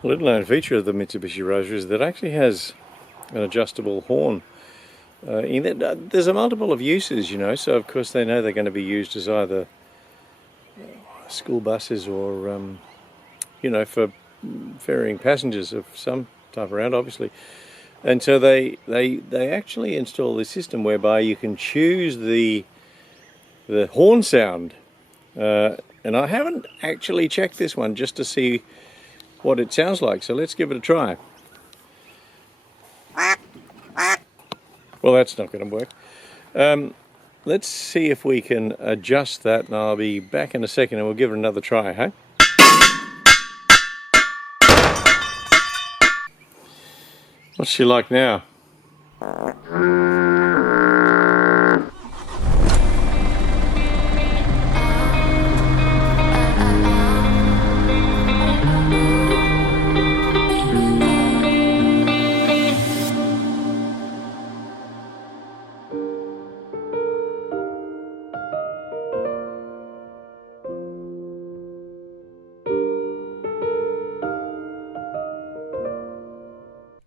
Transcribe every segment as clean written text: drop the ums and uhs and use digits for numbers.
A little known feature of the Mitsubishi Rosa is that it actually has an adjustable horn. In that, there's a multiple of uses, you know, so of course they know they're going to be used as either school buses or, you know, for ferrying passengers of some type around, obviously. And so they actually install this system whereby you can choose the horn sound. And I haven't actually checked this one just to see what it sounds like, so let's give it a try. Well, that's not going to work. Let's see if we can adjust that, and I'll be back in a second and we'll give it another try, hey? What's she like now?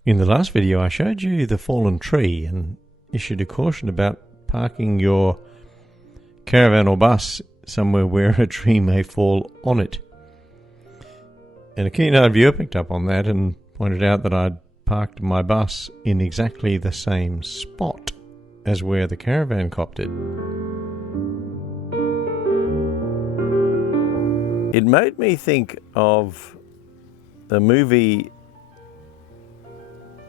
In the last video I showed you the fallen tree and issued a caution about parking your caravan or bus somewhere where a tree may fall on it. And a keen-eyed viewer picked up on that and pointed out that I'd parked my bus in exactly the same spot as where the caravan copped it. It made me think of the movie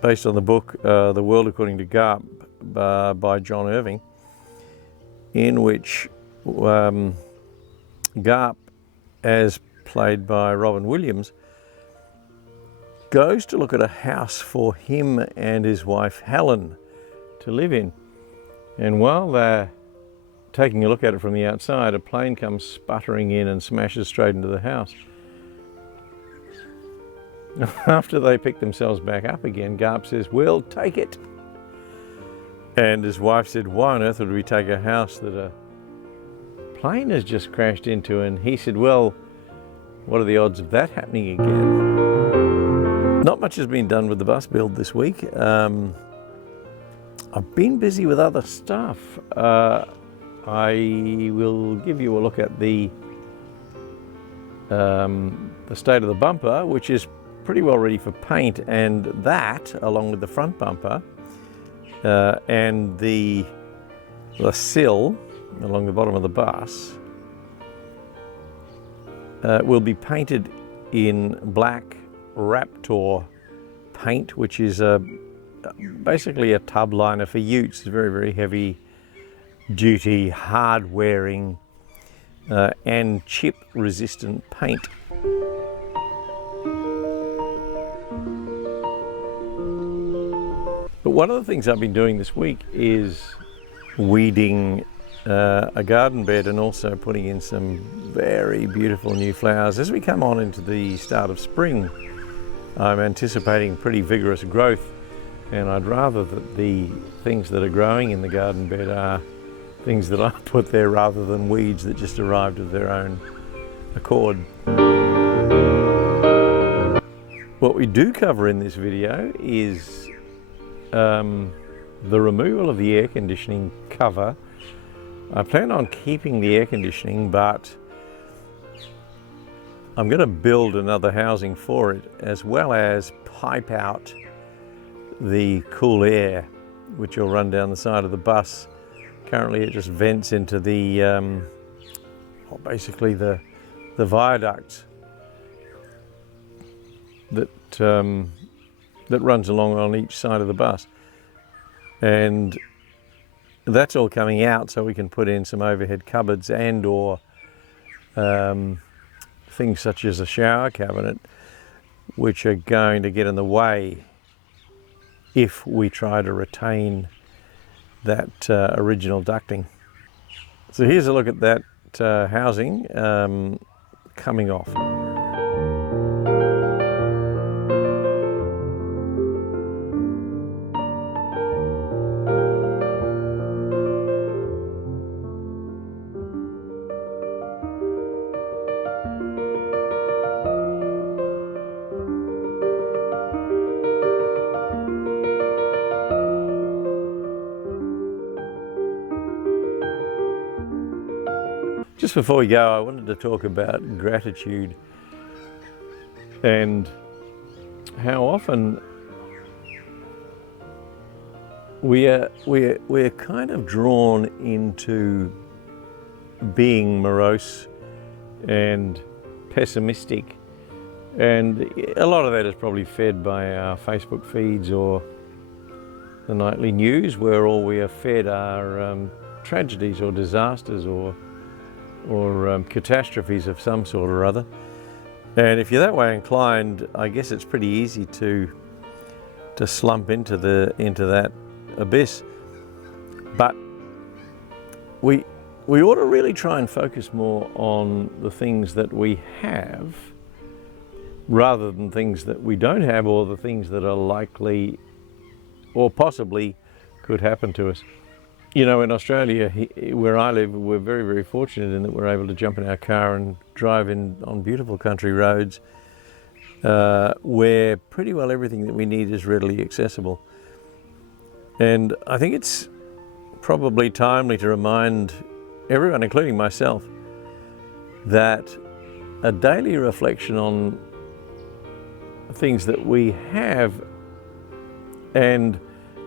based on the book The World According to Garp by John Irving, in which Garp, as played by Robin Williams, goes to look at a house for him and his wife Helen to live in. And while they're taking a look at it from the outside, a plane comes sputtering in and smashes straight into the house. After they pick themselves back up again, Garp says, "We'll take it." And his wife said, "Why on earth would we take a house that a plane has just crashed into?" And he said, "Well, what are the odds of that happening again?" Not much has been done with the bus build this week. I've been busy with other stuff. I will give you a look at the state of the bumper, which is pretty well ready for paint, and that, along with the front bumper and the sill along the bottom of the bus, will be painted in black Raptor paint, which is basically a tub liner for utes. It's very, very heavy duty, hard wearing and chip resistant paint. But one of the things I've been doing this week is weeding a garden bed and also putting in some very beautiful new flowers. As we come on into the start of spring, I'm anticipating pretty vigorous growth, and I'd rather that the things that are growing in the garden bed are things that I put there rather than weeds that just arrived of their own accord. What we do cover in this video is the removal of the air conditioning cover. I plan on keeping the air conditioning, but I'm going to build another housing for it, as well as pipe out the cool air, which will run down the side of the bus. Currently it just vents into the, basically the viaduct that runs along on each side of the bus. And that's all coming out so we can put in some overhead cupboards and or things such as a shower cabinet, which are going to get in the way if we try to retain that original ducting. So here's a look at that housing coming off. Just before we go, I wanted to talk about gratitude and how often we're kind of drawn into being morose and pessimistic, and a lot of that is probably fed by our Facebook feeds or the nightly news, where all we are fed are tragedies or disasters or catastrophes of some sort or other. And if you're that way inclined, I guess it's pretty easy to slump into that abyss. But we ought to really try and focus more on the things that we have rather than things that we don't have, or the things that are likely or possibly could happen to us. You know, in Australia, where I live, we're very, very fortunate in that we're able to jump in our car and drive on beautiful country roads where pretty well everything that we need is readily accessible. And I think it's probably timely to remind everyone, including myself, that a daily reflection on things that we have and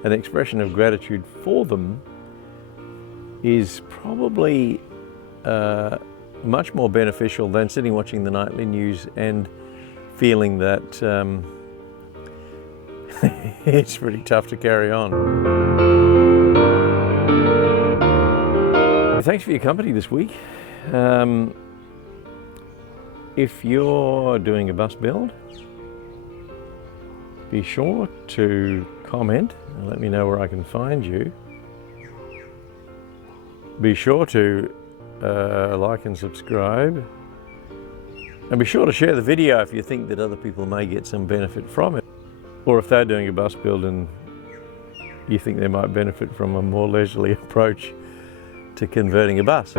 an expression of gratitude for them is probably much more beneficial than sitting watching the nightly news and feeling that it's pretty tough to carry on. Thanks for your company this week. If you're doing a bus build, be sure to comment and let me know where I can find you. Be sure to like and subscribe, and be sure to share the video if you think that other people may get some benefit from it, or if they're doing a bus build and you think they might benefit from a more leisurely approach to converting a bus.